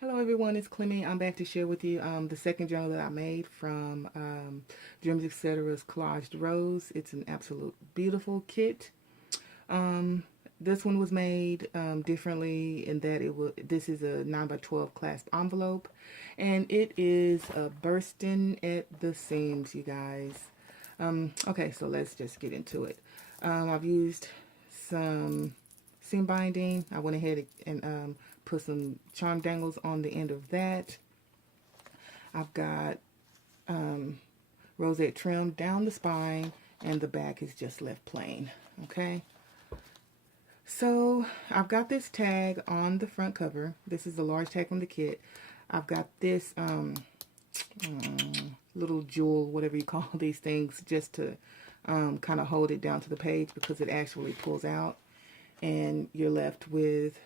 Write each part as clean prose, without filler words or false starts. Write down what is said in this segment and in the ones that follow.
Hello everyone, it's Clemmy. I'm back to share with you the second journal that I made from Dreamz Etc's Collaged Rose. It's an absolute beautiful kit. Um, this one was made differently in that this is a 9 by 12 clasp envelope, and it is bursting at the seams, you guys. Okay, so let's just get into it. I've used some seam binding. I went ahead and put some charm dangles on the end of that. I've got rosette trim down the spine, and the back is just left plain. Okay, so I've got this tag on the front cover. This is the large tag from the kit. I've got this little jewel, whatever you call these things, just to kind of hold it down to the page because it actually pulls out. And you're left with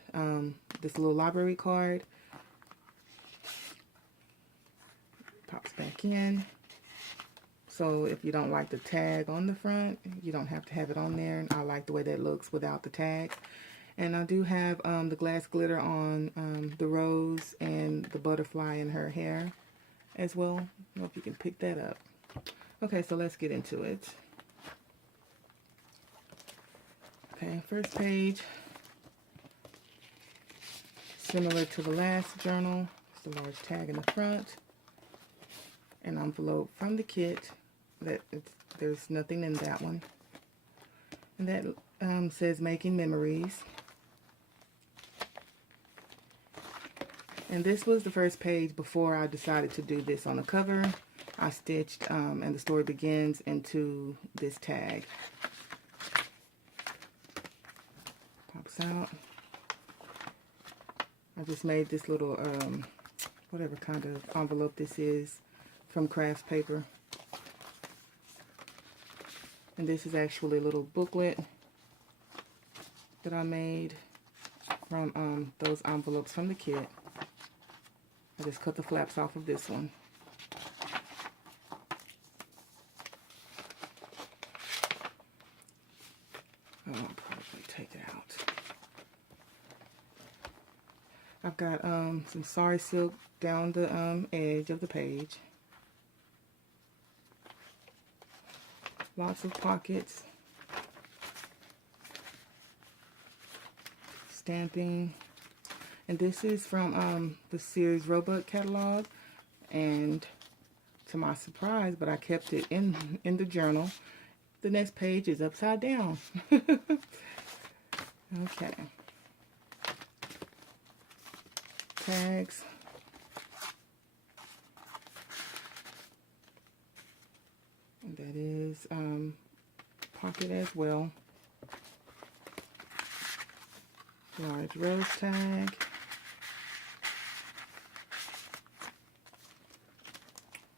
this little library card. Pops back in. So if you don't like the tag on the front, you don't have to have it on there. And I like the way that looks without the tag. And I do have the glass glitter on the rose and the butterfly in her hair as well. I don't know if you can pick that up. Okay, so let's get into it. Okay, first page, similar to the last journal. It's the large tag in the front. An envelope from the kit. There's nothing in that one. And that says Making Memories. And this was the first page before I decided to do this on the cover. I stitched, and the story begins into this tag. Pops out. I just made this little, whatever kind of envelope this is, from craft paper. And this is actually a little booklet that I made from those envelopes from the kit. I just cut the flaps off of this one. I'll probably take it out. I've got some sari silk down the edge of the page. Lots of pockets. Stamping. And this is from the series Roebuck catalog. And to my surprise, but I kept it in the journal, the next page is upside down. Okay. Tags. And that is pocket as well. Large rose tag.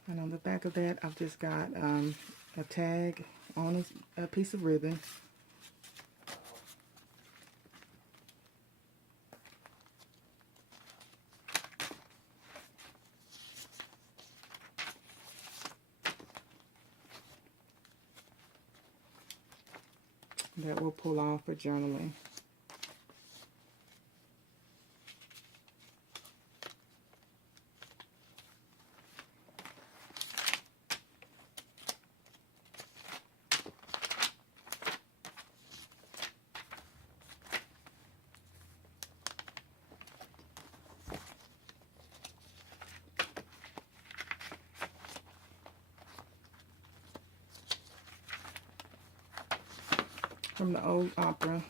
And on the back of that, I've just got a tag on a piece of ribbon. That will pull off for journaling. From the old opera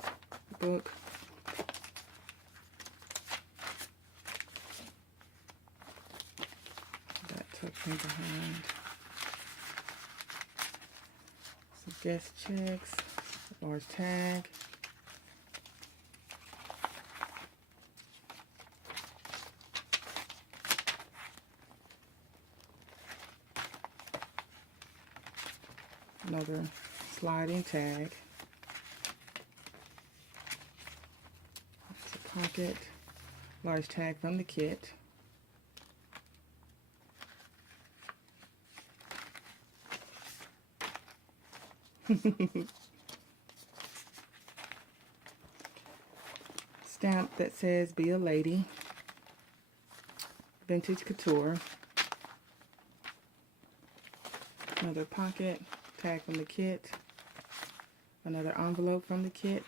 book. That tucked in behind. Some guest checks, large tag. Another sliding tag. Pocket, large tag from the kit. Stamp that says Be a Lady. Vintage Couture. Another pocket, tag from the kit. Another envelope from the kit.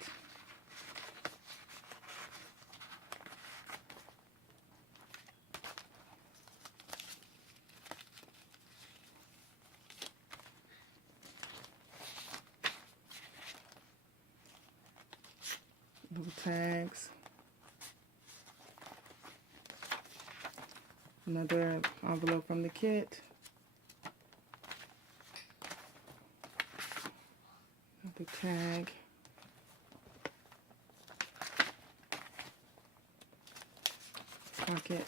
Little tags. Another envelope from the kit. Another tag. Pocket.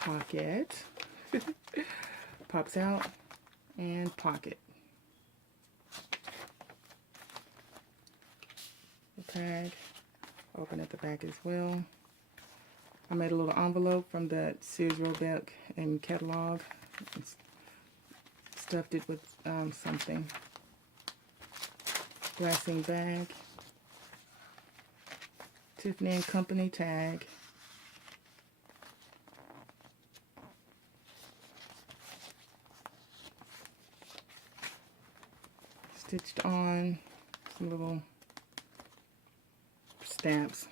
Pocket. Pops out. And pocket. The tag. Open at the back as well. I made a little envelope from the Sears Roebuck and catalog. Stuffed it with something. Glassine bag. Tiffany & Company tag. Stitched on some little stamps.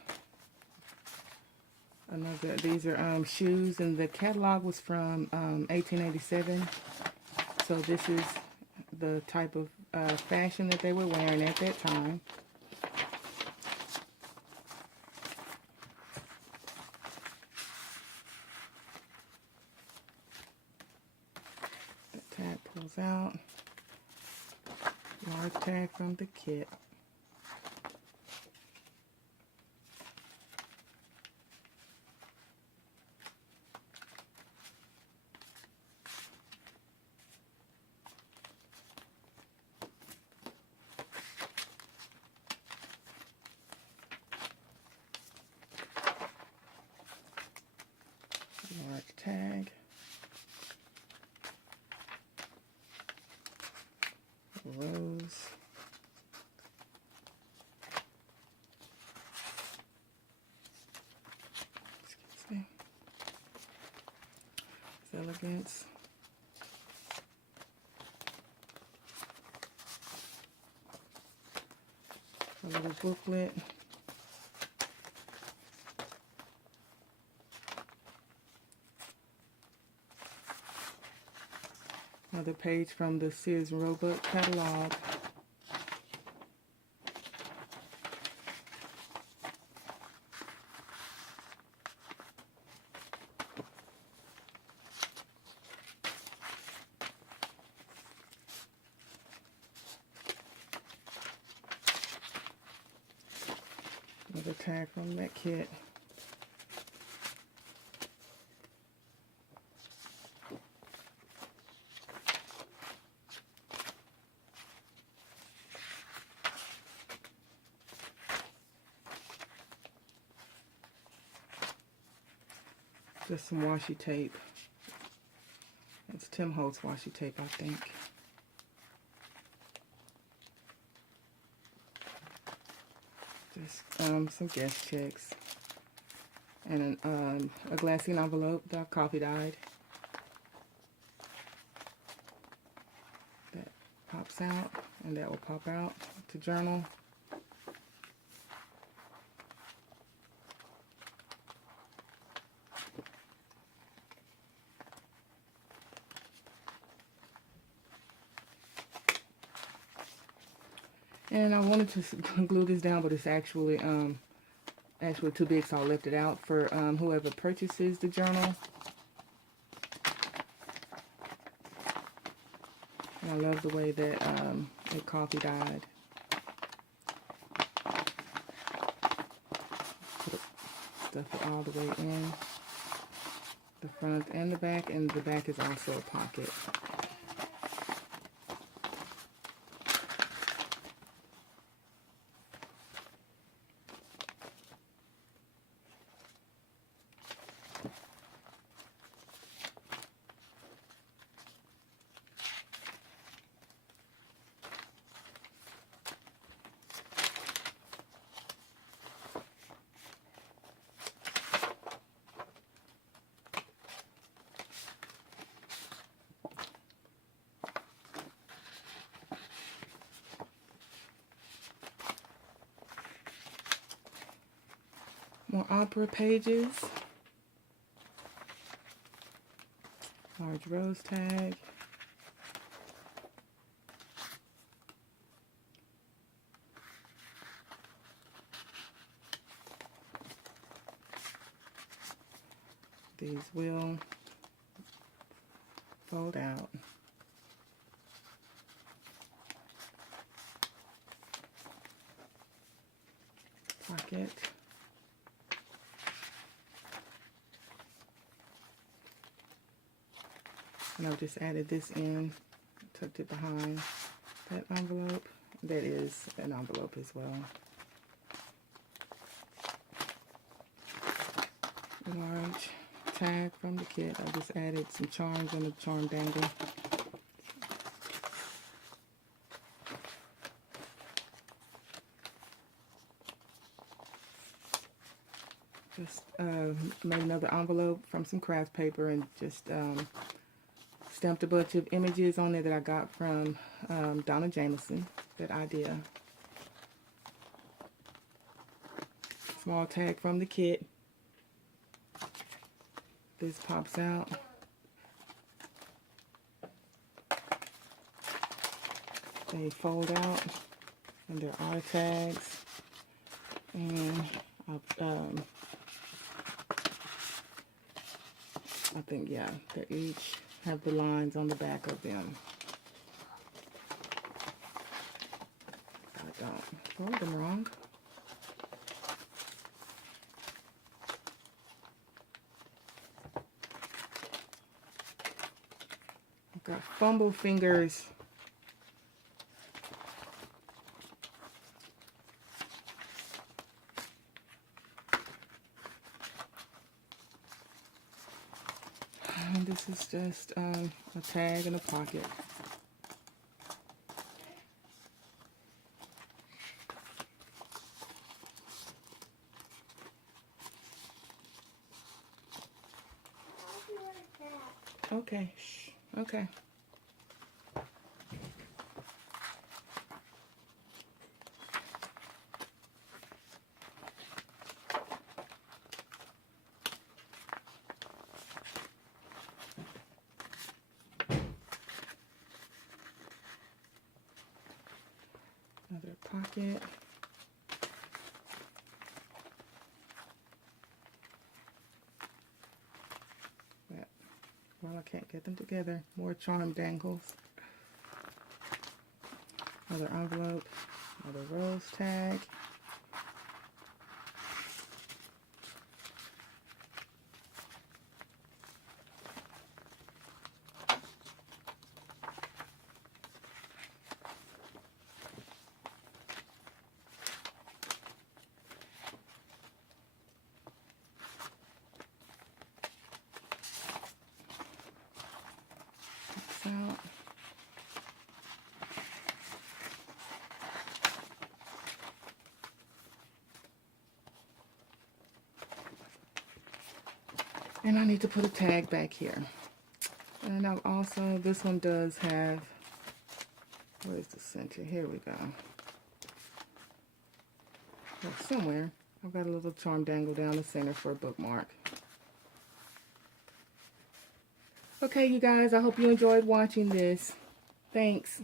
Another, these are shoes, and the catalog was from 1887. So this is the type of fashion that they were wearing at that time. The tag pulls out. Large tag from the kit. Large tag. Rose. Excuse me. Elegance. A little booklet. Another page from the Sears Roebuck catalog. Another tag from that kit. Just some washi tape. It's Tim Holtz washi tape, I think. Just some guest checks. And a glassine envelope that I coffee dyed. That pops out, and that will pop out to journal. And I wanted to glue this down, but it's actually too big, so I left it out for whoever purchases the journal. And I love the way that it coffee dyed. Stuff it all the way in, the front and the back is also a pocket. More opera pages. Large rose tag. These will fold out. Pocket. And I've just added this in, tucked it behind that envelope. That is an envelope as well. Large tag from the kit. I just added some charms on the charm dangle. Just made another envelope from some craft paper and just stamped a bunch of images on there that I got from Donna Jameson, that idea. Small tag from the kit. This pops out. They fold out, and there are tags. And I think, yeah, they each have the lines on the back of them. I don't fold them wrong. I've got fumble fingers. And this is just a tag and a pocket. Okay, shh, okay. Another pocket. Well, I can't get them together. More charm dangles. Another envelope. Another rose tag. Out. And I need to put a tag back here. And I've also, this one does have, where's the center? Here we go. Well, somewhere, I've got a little charm dangle down the center for a bookmark. Okay, you guys, I hope you enjoyed watching this. Thanks.